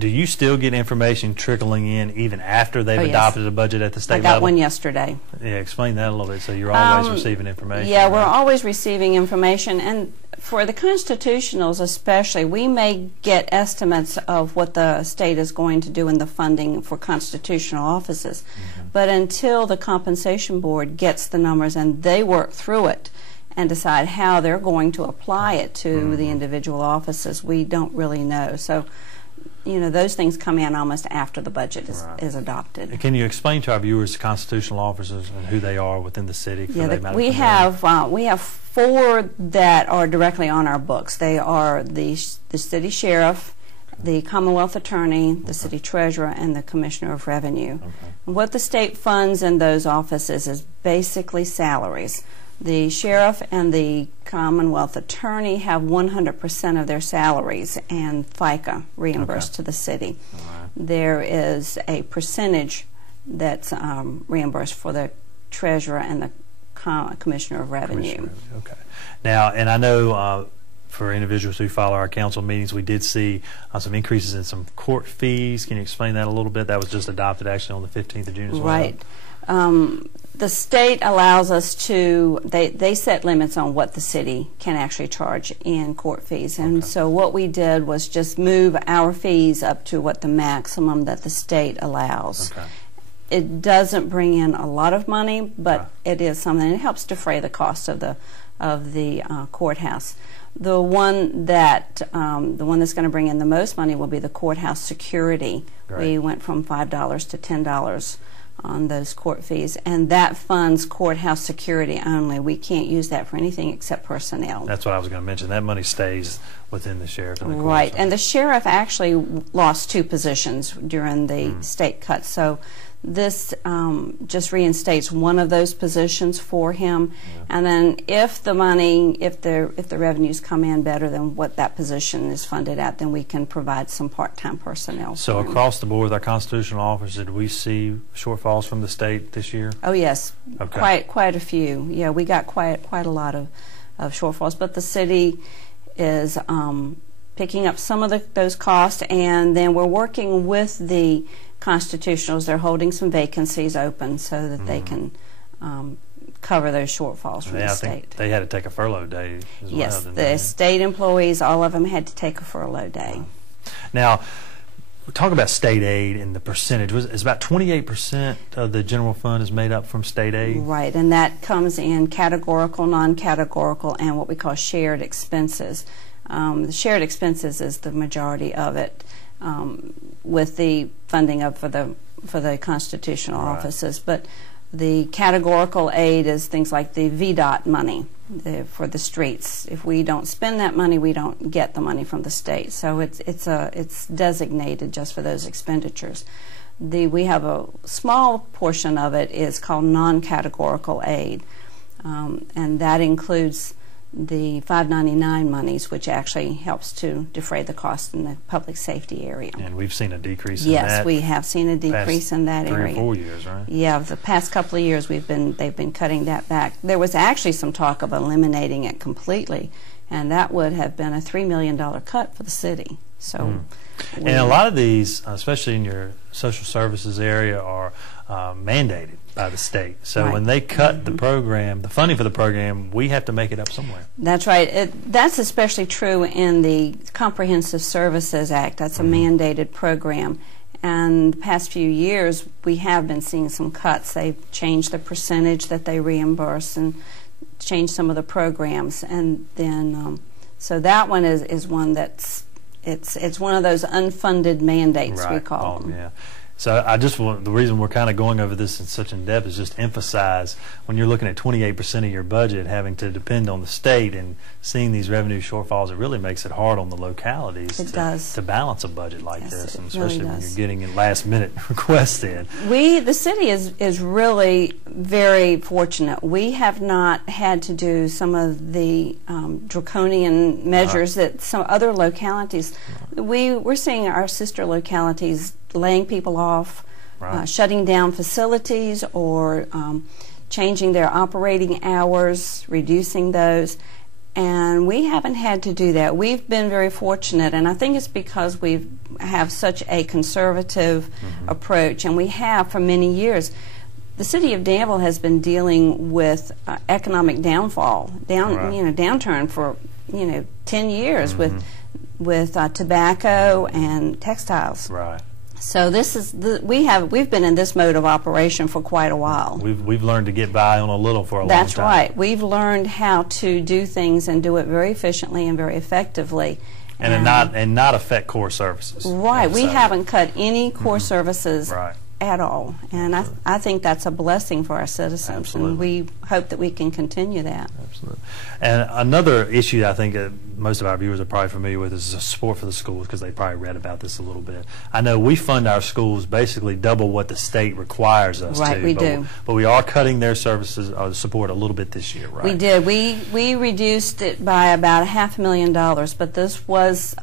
Do you still get information trickling in even after they've yes. adopted a budget at the state level? I got one yesterday. Yeah, explain that a little bit. So you're always receiving information. Yeah, right? we're always receiving information, and for the constitutionals especially, we may get estimates of what the state is going to do in the funding for constitutional offices. But until the compensation board gets the numbers and they work through it and decide how they're going to apply it to the individual offices, we don't really know. So, you know, those things come in almost after the budget is adopted. And can you explain to our viewers the constitutional officers and who they are within the city? Yeah, we have 4 that are directly on our books. They are the city sheriff, the Commonwealth Attorney, the City Treasurer, and the Commissioner of Revenue. What the state funds in those offices is basically salaries. The sheriff and the Commonwealth Attorney have 100% of their salaries and FICA reimbursed to the city. There is a percentage that's reimbursed for the Treasurer and the Commissioner of Revenue. Okay. Now, and I know for individuals who follow our council meetings, we did see some increases in some court fees. Can you explain that a little bit? That was just adopted actually on the 15th of June as well. Right. The state allows us to, they set limits on what the city can actually charge in court fees. And so what we did was just move our fees up to what the maximum that the state allows. It doesn't bring in a lot of money, but it is something. It helps defray the cost of the courthouse. The one that's going to bring in the most money will be the courthouse security. We went from $5 to $10 on those court fees, and that funds courthouse security only. We can't use that for anything except personnel. That's what I was going to mention. That money stays within the sheriff and the court. Right, and the sheriff actually lost 2 positions during the state cut, so this just reinstates one of those positions for him, and then if the money, if the revenues come in better than what that position is funded at, then we can provide some part-time personnel. So across the board with our constitutional officers, did we see shortfalls from the state this year? Oh yes, quite a few. Yeah, we got quite a lot of shortfalls, but the city is picking up some of those costs, and then we're working with the constitutionals. They're holding some vacancies open so that they can cover those shortfalls from the state. I think they had to take a furlough day as well. Yes, the state employees, all of them had to take a furlough day. Now, we talk about state aid and the percentage. It's about 28% of the general fund is made up from state aid? Right, and that comes in categorical, non-categorical, and what we call shared expenses. The shared expenses is the majority of it, with the funding for the constitutional offices. But the categorical aid is things like the VDOT money for the streets. If we don't spend that money, we don't get the money from the state. So it's designated just for those expenditures. We have a small portion of it is called non-categorical aid, and that includes the 599 monies, which actually helps to defray the cost in the public safety area. And we've seen a decrease in that. Yes, we have seen a decrease in that area. 3 or 4 years, right? Yeah, the past couple of years they've been cutting that back. There was actually some talk of eliminating it completely, and that would have been a $3 million cut for the city. So, and a lot of these, especially in your social services area, are mandated by the state. So when they cut the program, the funding for the program, we have to make it up somewhere. That's right. That's especially true in the Comprehensive Services Act. That's a mandated program. And the past few years, we have been seeing some cuts. They've changed the percentage that they reimburse and changed some of the programs. And then, so that one is one that's it's one of those unfunded mandates, we call them. Yeah. So I just want, the reason we're kind of going over this in such in depth is just emphasize when you're looking at 28% of your budget having to depend on the state and seeing these revenue shortfalls, it really makes it hard on the localities to balance a budget like this, and especially when you're getting last minute requests in. The city is really very fortunate. We have not had to do some of the draconian measures that some other localities. We're seeing our sister localities laying people off, shutting down facilities, or changing their operating hours, reducing those. And we haven't had to do that. We've been very fortunate, and I think it's because we have such a conservative approach, and we have for many years. The city of Danville has been dealing with economic downfall, downturn for 10 years with tobacco and textiles. Right. So this is we've been in this mode of operation for quite a while. We've learned to get by on a little for a long time. That's right. We've learned how to do things and do it very efficiently and very effectively. And not affect core services. Right. We haven't cut any core services right. at all. And I think that's a blessing for our citizens. Absolutely. And we hope that we can continue that. Absolutely. And another issue I think most of our viewers are probably familiar with is the support for the schools, because they probably read about this a little bit. I know we fund our schools basically double what the state requires us to. Right, we do. But we are cutting their services support a little bit this year, right? We did. We reduced it by about $500,000, but this was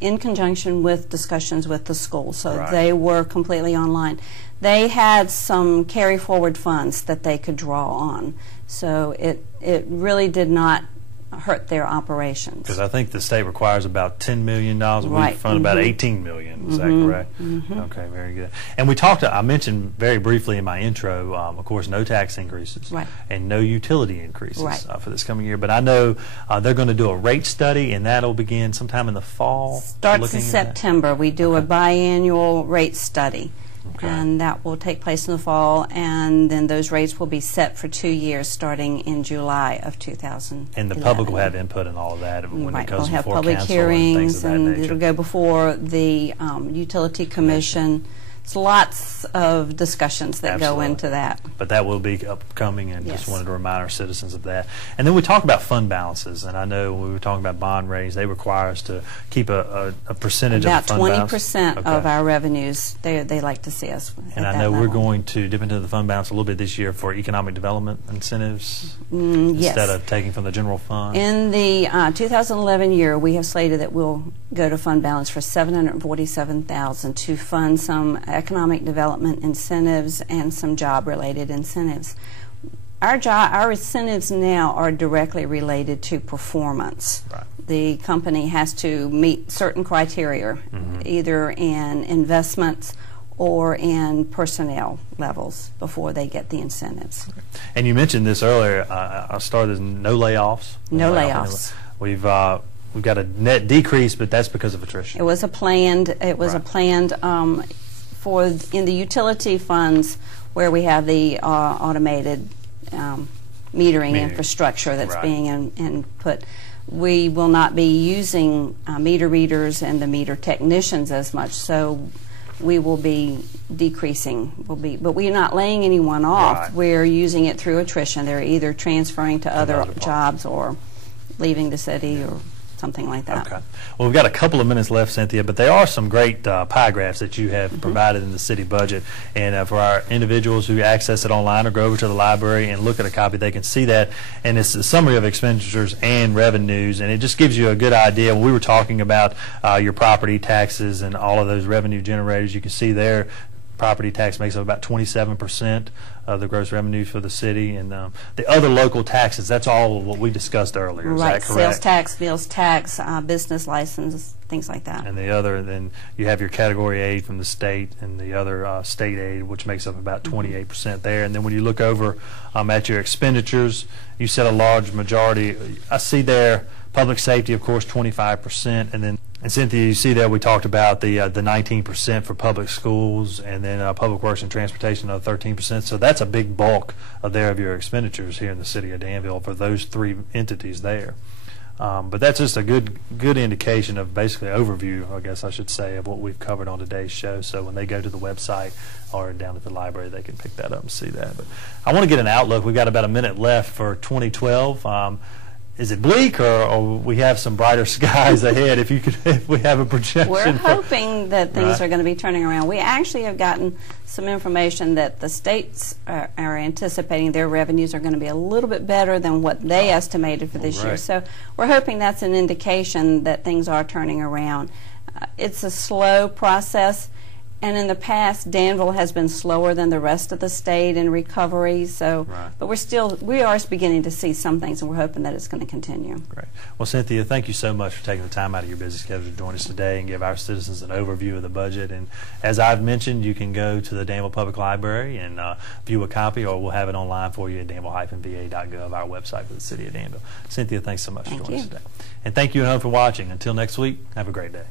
in conjunction with discussions with the schools, so right. they were completely online. They had some carry forward funds that they could draw on, so it really did not hurt their operations. Because I think the state requires about $10 million. Right. We fund about $18 million. Is that correct? Okay, very good. And we talked. I mentioned very briefly in my intro, of course, no tax increases right. and no utility increases right. For this coming year. But I know they're going to do a rate study, and that'll begin sometime in the fall. Starts in September. We do a biannual rate study. Okay. And that will take place in the fall, and then those rates will be set for 2 years starting in July of 2011. And the public will have input in all of that when right. it goes we'll have before public council hearings, and it'll go before the Utility Commission. It's lots of discussions that Absolutely. go into that. But that will be upcoming, and yes. just wanted to remind our citizens of that. And then we talk about fund balances, and I know when we were talking about bond ratings, they require us to keep a percentage about of the fund balance. About 20% of our revenues, they like to see us And at I know that we're level. going to dip into the fund balance a little bit this year for economic development incentives yes. instead of taking from the general fund. In the 2011 year, we have slated that we'll go to fund balance for $747,000 to fund some economic development incentives and some job-related incentives. Our incentives now are directly related to performance. Right. The company has to meet certain criteria, either in investments or in personnel levels before they get the incentives. And you mentioned this earlier. I started as no layoffs. No layoffs. We've got a net decrease, but that's because of attrition. It was a planned. It was right. a planned in the utility funds where we have the automated metering infrastructure that's right. being input. We will not be using meter readers and the meter technicians as much, so we will be decreasing. But we're not laying anyone off. Right. We're using it through attrition. They're either transferring to other jobs or leaving the city or something like that. Okay. Well, we've got a couple of minutes left, Cynthia, but there are some great pie graphs that you have provided in the city budget. And for our individuals who access it online or go over to the library and look at a copy, they can see that. And it's a summary of expenditures and revenues, and it just gives you a good idea. When we were talking about your property taxes and all of those revenue generators, you can see there property tax makes up about 27% of the gross revenue for the city, and the other local taxes, that's all what we discussed earlier. Is right, that correct? Sales tax, meals tax, business license, things like that. And the other, then you have your category aid from the state and the other state aid, which makes up about 28% there. And then when you look over at your expenditures, you said a large majority. I see there public safety, of course, 25%, and then. And Cynthia, you see there we talked about the 19% for public schools, and then public works and transportation of 13%. So that's a big bulk of your expenditures here in the city of Danville for those three entities there. But that's just a good indication of basically overview, I guess I should say, of what we've covered on today's show. So when they go to the website or down at the library, they can pick that up and see that. But I want to get an outlook. We've got about a minute left for 2012. Is it bleak, or we have some brighter skies ahead? If we have a projection. We're hoping that things are going to be turning around. We actually have gotten some information that the states are anticipating their revenues are going to be a little bit better than what they estimated for this year. So we're hoping that's an indication that things are turning around. It's a slow process, And in the past, Danville has been slower than the rest of the state in recovery. So, Right. but we are beginning to see some things, and we're hoping that it's going to continue. Great. Well, Cynthia, thank you so much for taking the time out of your busy schedule to join us today and give our citizens an overview of the budget. And as I've mentioned, you can go to the Danville Public Library and view a copy, or we'll have it online for you at danville-va.gov, our website for the city of Danville. Cynthia, thanks so much for joining us today. And thank you at home for watching. Until next week, have a great day.